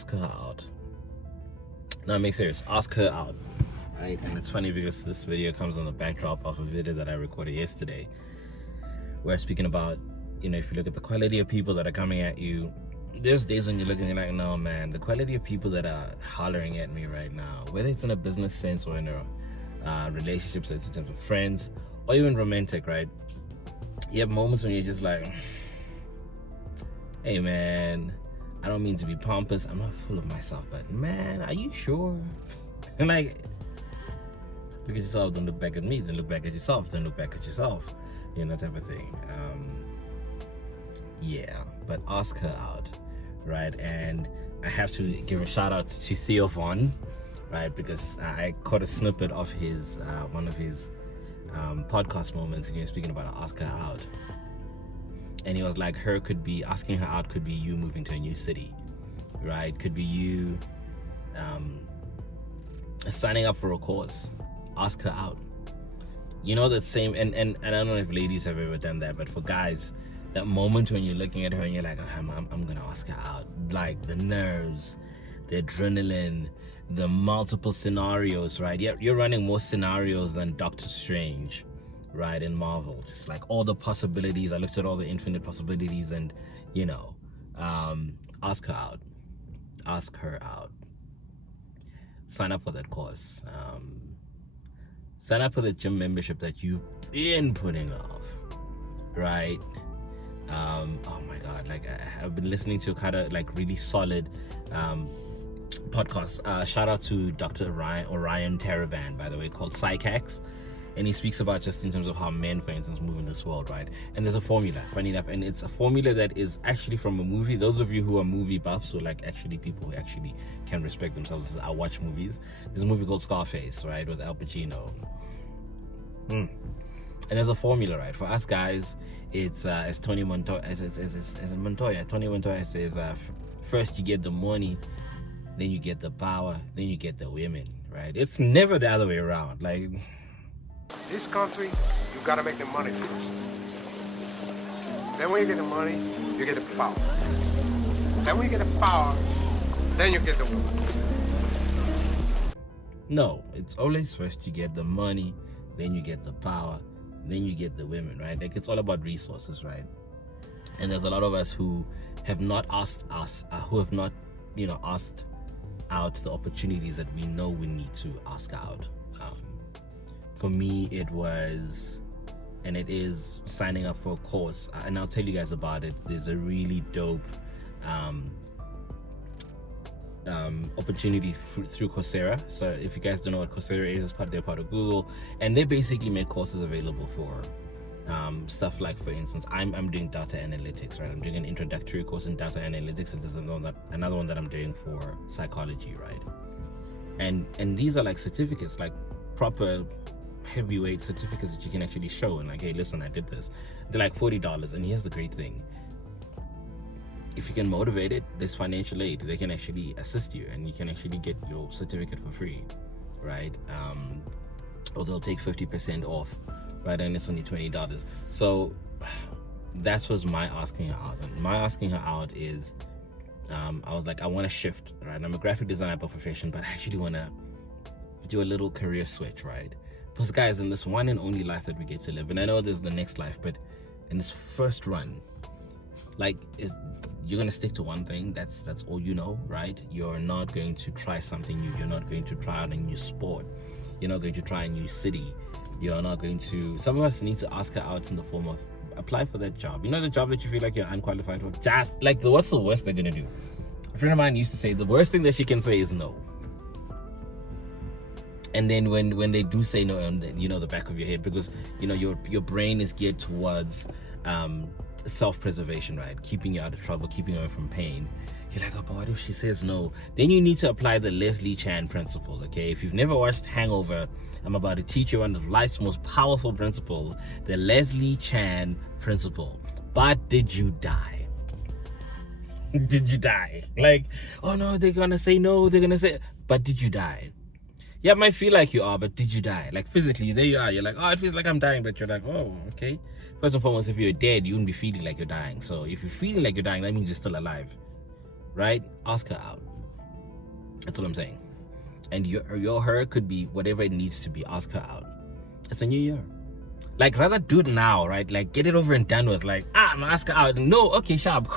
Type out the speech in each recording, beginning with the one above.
ask her out. No, I'm being serious. Ask her out, right? And it's funny because this video comes on the backdrop of a video that I recorded yesterday, where speaking about, if you look at the quality of people that are coming at you, there's days when you're looking and you're like, no, man, the quality of people that are hollering at me right now, whether it's in a business sense or in a relationship sense in terms of friends or even romantic, right? You have moments when you're just like, hey, man, I don't mean to be pompous. I'm not full of myself, but man, are you sure? And like, look at yourself, don't look back at me, then look back at yourself, then look back at yourself, type of thing. Yeah, but ask her out, right? And I have to give a shout out to Theo Von, right? Because I caught a snippet of his one of his podcast moments, and he was speaking about ask her out. And he was like, asking her out could be you moving to a new city, right? Could be you signing up for a course. Ask her out. The same, and I don't know if ladies have ever done that, but for guys, that moment when you're looking at her and you're like, I'm gonna ask her out. Like the nerves, the adrenaline, the multiple scenarios, right? You're running more scenarios than Doctor Strange, right, in Marvel. Just like all the possibilities. I looked at all the infinite possibilities, and ask her out. Ask her out. Sign up for that course. Sign up for the gym membership that you've been putting off, right? Oh my god, like I've been listening to kind of like really solid podcasts. Shout out to Dr. Orion Taraban, by the way, called Psychax. And he speaks about just in terms of how men, for instance, move in this world, right? And there's a formula, funny enough, and it's a formula that is actually from a movie. Those of you who are movie buffs, or like actually people who actually can respect themselves, I watch movies. There's a movie called Scarface, right, with Al Pacino. And there's a formula, right? For us guys, it's as Tony Montoya, Tony Montoya says, first you get the money, then you get the power, then you get the women, right? It's never the other way around. Like, this country, you gotta make the money first. Then when you get the money, you get the power. Then when you get the power, then you get the woman. No, it's always first you get the money, then you get the power, then you get the women, right? Like, it's all about resources, right? And there's a lot of us who have not asked asked out the opportunities that we know we need to ask out. For me, it was, and it is, signing up for a course, and I'll tell you guys about it. There's a really dope opportunity through Coursera. So if you guys don't know what Coursera is, they're part of Google, and they basically make courses available for stuff like, for instance, I'm doing data analytics, right? I'm doing an introductory course in data analytics, and there's another one that I'm doing for psychology, right? And these are like certificates, like proper heavyweight certificates that you can actually show and like, hey, listen, I did this. They're like $40, and here's the great thing: if you can motivate it, there's financial aid. They can actually assist you, and you can actually get your certificate for free, right? Or they'll take 50% off, right? And it's only $20. So that was my asking her out. And my asking her out is, I was like, I want to shift, right? I'm a graphic designer by profession, but I actually want to do a little career switch, right? Because guys, in this one and only life that we get to live, and I know there's the next life, but in this first run, like, you're gonna stick to one thing. That's all you know, right? You're not going to try something new. You're not going to try out a new sport. You're not going to try a new city. You're not going to. Some of us need to ask her out in the form of apply for that job. You know, the job that you feel like you're unqualified for. Just like, what's the worst they're gonna do? A friend of mine used to say the worst thing that she can say is no. And then when they do say no, and the back of your head, because your brain is geared towards self-preservation, right? Keeping you out of trouble, keeping you away from pain. You're like, oh, but what if she says no? Then you need to apply the Leslie Chan principle, okay? If you've never watched Hangover, I'm about to teach you one of life's most powerful principles, the Leslie Chan principle. But did you die? Did you die? Like, oh no, they're gonna say no, they're gonna say, but did you die? Yeah, it might feel like you are, but did you die? Like, physically, there you are. You're like, oh, it feels like I'm dying, but you're like, oh, okay. First and foremost, if you're dead, you wouldn't be feeling like you're dying. So if you're feeling like you're dying, that means you're still alive, right? Ask her out. That's what I'm saying. And your her could be whatever it needs to be. Ask her out. It's a new year. Like, rather do it now, right? Like, get it over and done with. Like, I'm gonna ask her out. No, okay, sharp.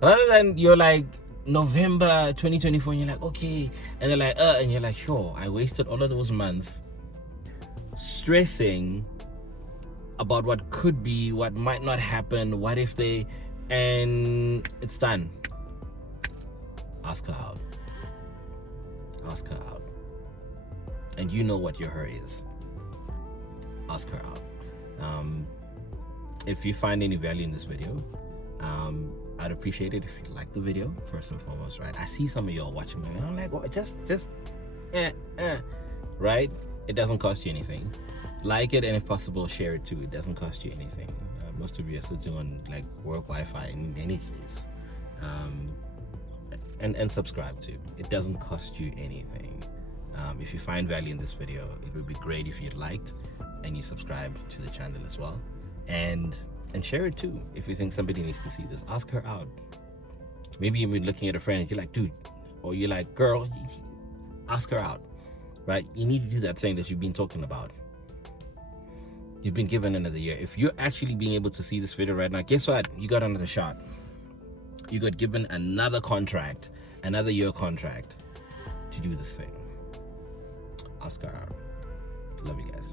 Rather than you're like November 2024 and you're like, okay, and they're like, and you're like, sure, I wasted all of those months stressing about what could be, what might not happen, what if they, and it's done. Ask her out. Ask her out. And you know what your her is. Ask her out. If you find any value in this video, I'd appreciate it if you like the video first and foremost, right? I see some of y'all watching me and I'm like, what? Just right? It doesn't cost you anything. Like it, and if possible, share it too. It doesn't cost you anything. Most of you are sitting on like work Wi-Fi in any case. And subscribe too. It doesn't cost you anything. If you find value in this video, it would be great if you liked and you subscribe to the channel as well, and share it too. If you think somebody needs to see this, ask her out. Maybe you've been looking at a friend and you're like, dude, or you're like, girl, ask her out, right? You need to do that thing that you've been talking about. You've been given another year. If you're actually being able to see this video right now, guess what? You got another shot. You got given another contract, another year contract to do this thing. Ask her out. Love you guys.